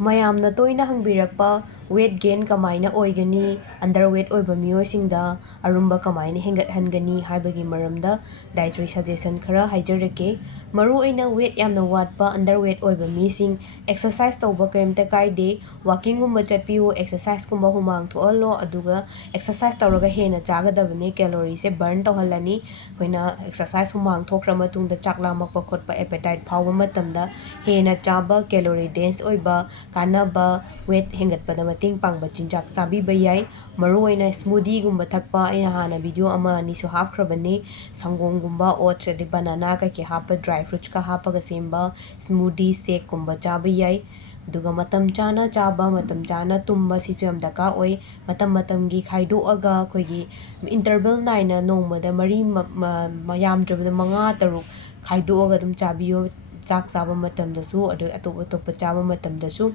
ꯃꯌꯥꯝꯅ ꯇꯣꯏꯅ ꯍꯪꯕꯤꯔꯛꯄ weight gain ꯀꯃꯥꯏꯅ ꯑꯣꯏꯒꯅꯤ, ꯑꯟꯗꯔꯋꯦꯠ ꯑꯣꯏꯕ ꯃꯤꯑꯣꯏꯁꯤꯡꯗ ꯑꯔꯨꯝꯕ ꯀꯃꯥꯏꯅ ꯍꯦꯟꯒꯠꯍꯟꯒꯅꯤ ꯍꯥꯏꯕꯒꯤ ꯃꯔꯝꯗ ꯗꯥꯏꯇꯔꯤ ꯁꯖꯦꯁꯟ ꯈꯔ ꯍꯥꯏꯖꯔꯛꯀꯦ꯫ ꯃꯔꯨꯑꯣꯏꯅ ꯋꯦꯠ ꯌꯥꯝꯅ ꯋꯥꯠꯄ ꯑꯟꯗꯔꯋꯦꯠ ꯑꯣꯏꯕ ꯃꯤꯁꯤꯡ ꯑꯦꯛꯁꯔꯁꯥꯏꯖ ꯇꯧꯕ ꯀꯔꯤꯝꯇ ꯀꯥꯏꯗꯦ, ꯋꯥꯀꯤꯡꯒꯨꯝꯕ ꯆꯠꯄꯤꯌꯨ, ꯑꯦꯛꯁꯔꯁꯥꯏꯖꯀꯨꯝꯕ ꯍꯨꯃꯥꯡ ꯊꯣꯛꯍꯜꯂꯣ, ꯑꯗꯨꯒ ꯑꯦꯛꯁꯔꯁꯥꯏꯖ ꯇꯧꯔꯒ ꯍꯦꯟꯅ ꯆꯥꯒꯗꯕꯅꯤ, ꯀꯦꯂꯣꯔꯤꯁꯦ ꯕꯔꯟ ꯇꯧꯍꯜꯂꯅꯤ꯫ ꯑꯩꯈꯣꯏꯅ ꯑꯦꯛꯁꯔꯁꯥꯏꯖ ꯍꯨꯃꯥꯡ ꯊꯣꯛꯈ꯭ꯔ ꯃꯇꯨꯡꯗ ꯆꯥꯛ ꯂꯥꯝꯃꯛꯄ ꯈꯣꯠꯄ ꯑꯦꯄꯦꯇꯥꯏꯠ ꯐꯥꯎꯕ ꯃꯇꯝꯗ ꯍꯦꯟꯅ ꯆꯥꯕ, ꯀꯦꯂꯣꯔꯤ ꯗꯦꯟꯁ ꯑꯣꯏꯕ, ꯀꯥꯟꯅꯕ, ꯋꯦꯠ ꯍꯦꯟꯒꯠꯄꯗ ꯃꯇꯦꯡ ꯄꯥꯡꯕ ꯆꯤꯟꯖꯥꯛ ꯆꯥꯕꯤꯕ ꯌꯥꯏ꯫ ꯃꯔꯨꯑꯣꯏꯅ ꯁ꯭ꯃꯨꯗꯤꯒꯨꯝꯕ ꯊꯛꯄ, ꯑꯩꯅ ꯍꯥꯟꯅ ꯚꯤꯗꯤꯑꯣ ꯑꯃ ꯑꯅꯤꯁꯨ ꯍꯥꯞꯈ꯭ꯔꯕꯅꯤ꯫ ꯁꯪꯒꯣꯝꯒꯨꯝꯕ, ꯑꯣꯠꯁ, ꯑꯗꯩ ꯕꯅꯥꯅꯥ ꯀꯩꯀꯩ ꯍꯥꯞꯄ ꯗ꯭ꯔꯥꯏ ꯐ꯭ꯔꯨꯠꯁꯀ ꯍꯥꯞꯄꯒ ꯁꯦꯝꯕ ꯁ꯭ꯃꯨꯗꯤ ꯁꯦꯛꯀꯨꯝꯕ ꯆꯥꯕ ꯌꯥꯏ꯫ ꯑꯗꯨꯒ ꯃꯇꯝ ꯆꯥꯅ ꯆꯥꯕ, ꯃꯇꯝ ꯆꯥꯅ ꯇꯨꯝꯕ, ꯁꯤꯁꯨ ꯌꯥꯝ ꯗꯔꯀꯥꯔ ꯑꯣꯏ꯫ ꯃꯇꯝ ꯃꯇꯝꯒꯤ ꯈꯥꯏꯗꯣꯛꯑꯒ ꯑꯩꯈꯣꯏꯒꯤ ꯏꯟꯇꯔꯚꯦꯜ ꯅꯥꯏꯅ ꯅꯣꯡꯃꯗ ꯌꯥꯝꯗ꯭ꯔꯕꯗ 5-6 ꯈꯥꯏꯗꯣꯛꯑꯒ ꯑꯗꯨꯝ ꯆꯥꯕꯤꯌꯣ꯫ ꯆꯥꯛ ꯆꯥꯕ ꯃꯇꯝꯗꯁꯨ, ꯑꯗꯩ ꯑꯇꯣꯞ ꯑꯇꯣꯞꯄ ꯆꯥꯕ ꯃꯇꯝꯗꯁꯨ꯫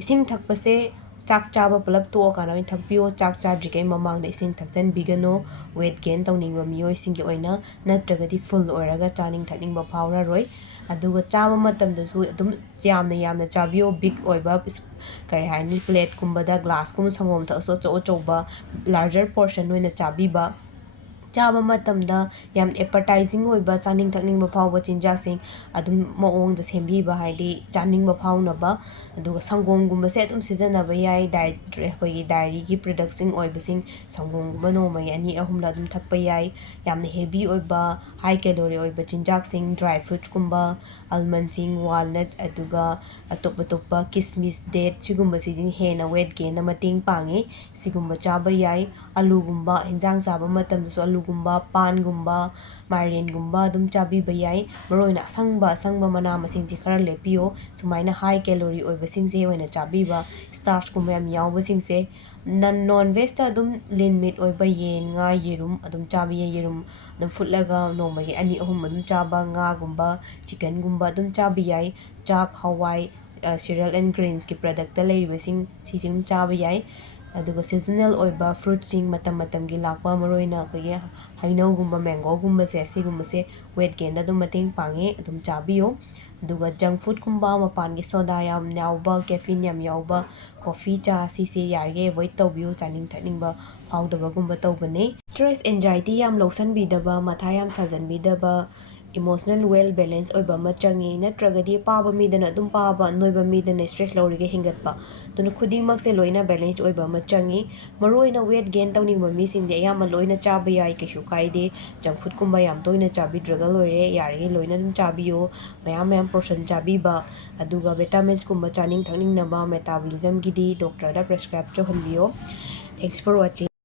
ꯏꯁꯤꯡ ꯊꯛꯄꯁꯦ ꯆꯥꯛ ꯆꯥꯕ ꯄꯨꯂꯞ ꯇꯣꯛꯑꯀꯥꯟꯗ ꯑꯣꯏꯅ ꯊꯛꯄꯤꯌꯣ, ꯆꯥꯛ ꯆꯥꯗ꯭ꯔꯤꯉꯩ ꯃꯃꯥꯡꯗ ꯏꯁꯤꯡ ꯊꯛꯆꯟꯕꯤꯒꯅꯨ ꯋꯦꯠ ꯒꯦꯟ ꯇꯧꯅꯤꯡꯕ ꯃꯤꯑꯣꯏꯁꯤꯡꯒꯤ ꯑꯣꯏꯅ, ꯅꯠꯇ꯭ꯔꯒꯗꯤ ꯐꯨꯜ ꯑꯣꯏꯔꯒ ꯆꯥꯅꯤꯡ ꯊꯛꯅꯤꯡꯕ ꯐꯥꯎꯔꯔꯣꯏ꯫ ꯑꯗꯨꯒ ꯆꯥꯕ ꯃꯇꯝꯗꯁꯨ ꯑꯗꯨꯝ ꯌꯥꯝꯅ ꯆꯥꯕꯤꯌꯣ, ꯕꯤꯛ ꯑꯣꯏꯕ ꯀꯔꯤ ꯍꯥꯏꯅꯤ ꯄ꯭ꯂꯦꯠꯀꯨꯝꯕꯗ ꯒ꯭ꯂꯥꯁꯀꯨꯝꯕ ꯁꯪꯒꯣꯝ ꯊꯛꯑꯁꯨ ꯑꯆꯧ ꯑꯆꯧꯕ ꯂꯥꯔꯖꯔ ꯄꯣꯔꯁꯟ ꯑꯣꯏꯅ ꯆꯥꯕꯤꯕ꯫ ꯆꯥꯕ ꯃꯇꯝꯗ ꯌꯥꯝ ꯑꯦꯄꯔꯇꯥꯏꯖꯤꯡ ꯑꯣꯏꯕ, ꯆꯥꯅꯤꯡ ꯊꯛꯅꯤꯡꯕ ꯐꯥꯎꯕ ꯆꯤꯟꯖꯥꯛꯁꯤꯡ ꯑꯗꯨꯝ ꯃꯑꯣꯡꯗ ꯁꯦꯝꯕꯤꯕ, ꯍꯥꯏꯗꯤ ꯆꯥꯅꯤꯡꯕ ꯐꯥꯎꯅꯕ꯫ ꯑꯗꯨꯒ ꯁꯪꯒꯣꯝꯒꯨꯝꯕꯁꯦ ꯑꯗꯨꯝ ꯁꯤꯖꯤꯟꯅꯕ ꯌꯥꯏ, ꯑꯩꯈꯣꯏꯒꯤ ꯗꯥꯏꯔꯤꯒꯤ ꯄ꯭ꯔꯗꯛꯁꯤꯡ ꯑꯣꯏꯕꯁꯤꯡ ꯁꯪꯒꯣꯝꯒꯨꯝꯕ ꯅꯣꯡꯃꯒꯤ 2-3ꯂꯛ ꯑꯗꯨꯝ ꯊꯛꯄ ꯌꯥꯏ꯫ ꯌꯥꯝꯅ ꯍꯦꯚꯤ ꯑꯣꯏꯕ, ꯍꯥꯏ ꯀꯦꯂꯣꯔꯤ ꯑꯣꯏꯕ ꯆꯤꯟꯖꯥꯛꯁꯤꯡ ꯗ꯭ꯔꯥꯏ ꯐ꯭ꯔꯨꯠꯁꯀꯨꯝꯕ, ꯑꯜꯃꯟꯁꯤꯡ, ꯋꯥꯜꯅꯠ, ꯑꯗꯨꯒ ꯑꯇꯣꯞ ꯑꯇꯣꯞꯄ ꯀꯤꯁꯃꯤꯁ, ꯗꯦꯠ, ꯁꯤꯒꯨꯝꯕꯁꯤꯗꯤ ꯍꯦꯟꯅ ꯋꯦꯠ ꯒꯦꯟꯗ ꯃꯇꯦꯡ ꯄꯥꯡꯉꯤ, ꯁꯤꯒꯨꯝꯕ ꯆꯥꯕ ꯌꯥꯏ꯫ ꯑꯂꯨꯒꯨꯝꯕ, ꯍꯤꯟꯖꯥꯡ ꯆꯥꯕ ꯃꯇꯝꯗꯁꯨ ꯑꯂꯨꯒꯨꯝꯕ, ꯄꯥꯟꯒꯨꯝꯕ, ꯃꯥꯏꯔꯦꯟꯒꯨꯝꯕ ꯑꯗꯨꯝ ꯆꯥꯕꯤꯕ ꯌꯥꯏ꯫ ꯃꯔꯨꯑꯣꯏꯅ ꯑꯁꯪꯕ ꯃꯅꯥ ꯃꯁꯤꯡꯁꯤ ꯈꯔ ꯂꯦꯞꯄꯤꯌꯣ, ꯁꯨꯃꯥꯏꯅ ꯍꯥꯏ ꯀꯦꯂꯣꯔꯤ ꯑꯣꯏꯕꯁꯤꯡꯁꯦ ꯑꯣꯏꯅ ꯆꯥꯕꯤꯕ, ꯁ꯭ꯇꯥꯔꯆꯀꯨꯝꯕ ꯌꯥꯝ ꯌꯥꯎꯕꯁꯤꯡꯁꯦ꯫ ꯅꯣꯟ ꯚꯦꯖꯇ ꯑꯗꯨꯝ ꯂꯤꯟ ꯃꯤꯠ ꯑꯣꯏꯕ ꯌꯦꯟ, ꯉꯥ, ꯌꯦꯔꯨꯝ ꯑꯗꯨꯝ ꯆꯥꯕ ꯌꯥꯏ꯫ ꯌꯦꯔꯨꯝ ꯑꯗꯨꯝ ꯐꯨꯠꯂꯒ ꯅꯣꯡꯃꯒꯤ 2-3 ꯑꯗꯨꯝ ꯆꯥꯕ, ꯉꯥꯒꯨꯝꯕ, ꯆꯤꯀꯟꯒꯨꯝꯕ ꯑꯗꯨꯝ ꯆꯥꯕ ꯌꯥꯏ꯫ ꯆꯥꯛ, ꯍꯋꯥꯏ, ꯁꯤꯔꯤꯌꯦꯜ ꯑꯦꯟ ꯒ꯭ꯔꯦꯟꯁꯀꯤ ꯄ꯭ꯔꯗꯛꯇ ꯂꯩꯔꯤꯕꯁꯤꯡ ꯁꯤꯁꯨ ꯑꯗꯨꯝ ꯆꯥꯕ ꯌꯥꯏ꯫ ꯑꯗꯨꯒ ꯁꯤꯖꯅꯦꯜ ꯑꯣꯏꯕ ꯐ꯭ꯔꯨꯠꯁꯤꯡ, ꯃꯇꯝ ꯃꯇꯝꯒꯤ ꯂꯥꯛꯄ, ꯃꯔꯨꯑꯣꯏꯅ ꯑꯩꯈꯣꯏꯒꯤ ꯍꯩꯅꯧꯒꯨꯝꯕ, ꯃꯦꯡꯒꯣꯒꯨꯝꯕꯁꯦ, ꯁꯤꯒꯨꯝꯕꯁꯦ ꯋꯦꯠ ꯒꯦꯟꯗ ꯑꯗꯨꯝ ꯃꯇꯦꯡ ꯄꯥꯡꯉꯦ, ꯑꯗꯨꯝ ꯆꯥꯕꯤꯌꯣ꯫ ꯑꯗꯨꯒ ꯖꯪꯛ ꯐꯨꯗꯀꯨꯝꯕ, ꯃꯄꯥꯟꯒꯤ ꯁꯣꯗꯥ ꯌꯥꯝ ꯌꯥꯎꯕ, ꯀꯦꯐꯤꯟ ꯌꯥꯝ ꯌꯥꯎꯕ ꯀꯣꯐꯤ, ꯆꯥ, ꯁꯤꯁꯦ ꯌꯥꯔꯤꯈꯩ ꯑꯦꯚꯣꯏꯗ ꯇꯧꯕꯤꯌꯨ, ꯆꯥꯅꯤꯡ ꯊꯛꯅꯤꯡꯕ ꯐꯥꯎꯗꯕꯒꯨꯝꯕ ꯇꯧꯕꯅꯦ꯫ ꯁ꯭ꯇ꯭ꯔꯦꯁ, ꯑꯦꯟꯖꯥꯏꯇꯤ ꯌꯥꯝ ꯂꯧꯁꯟꯕꯤꯗꯕ, ꯃꯊꯥ ꯌꯥꯝ ꯁꯥꯖꯟꯕꯤꯗꯕ, ꯏꯃꯣꯁꯅꯦꯜ ꯋꯦꯜ ꯕꯦꯂꯦꯟꯁ ꯑꯣꯏꯕ ꯑꯃ ꯆꯪꯉꯤ꯫ ꯅꯠꯇ꯭ꯔꯒꯗꯤ ꯄꯥꯕ ꯃꯤꯗꯅ ꯑꯗꯨꯝ ꯄꯥꯕ, ꯅꯣꯏꯕ ꯃꯤꯗꯅ ꯁ꯭ꯇ꯭ꯔꯦꯁ ꯂꯧꯔꯤꯈꯩ ꯍꯦꯟꯒꯠꯄ, ꯑꯗꯨꯅ ꯈꯨꯗꯤꯡꯃꯛꯁꯦ ꯂꯣꯏꯅ ꯕꯦꯂꯦꯟꯁ ꯑꯣꯏꯕ ꯑꯃ ꯆꯪꯉꯤ꯫ ꯃꯔꯨꯑꯣꯏꯅ ꯋꯦꯠ ꯒꯦꯟ ꯇꯧꯅꯤꯡꯕ ꯃꯤꯁꯤꯡꯗꯤ ꯑꯌꯥꯝꯕ ꯂꯣꯏꯅ ꯆꯥꯕ ꯌꯥꯏ, ꯀꯩꯁꯨ ꯀꯥꯏꯗꯦ꯫ ꯖꯪꯛ ꯐꯨꯗꯀꯨꯝꯕ ꯌꯥꯝ ꯇꯣꯏꯅ ꯆꯥꯕꯤꯗ꯭ꯔꯒ ꯂꯣꯏꯔꯦ, ꯌꯥꯔꯤꯈꯩ ꯂꯣꯏꯅ ꯑꯗꯨꯝ ꯆꯥꯕꯤꯌꯨ, ꯃꯌꯥꯝ ꯄꯣꯔꯁꯟ ꯆꯥꯕꯤꯕ꯫ ꯑꯗꯨꯒ ꯚꯤꯇꯥꯃꯤꯟꯁꯀꯨꯝꯕ ꯆꯥꯅꯤꯡ ꯊꯛꯅꯤꯡꯅꯕ ꯃꯦꯇꯥꯕꯣꯂꯤꯖꯝꯒꯤꯗꯤ ꯗꯣꯛꯇꯔꯗ ꯄ꯭ꯔꯦꯁꯀ꯭ꯔꯥꯏꯕ ꯇꯧꯍꯟꯕꯤꯌꯣ꯫ Thanks for washing.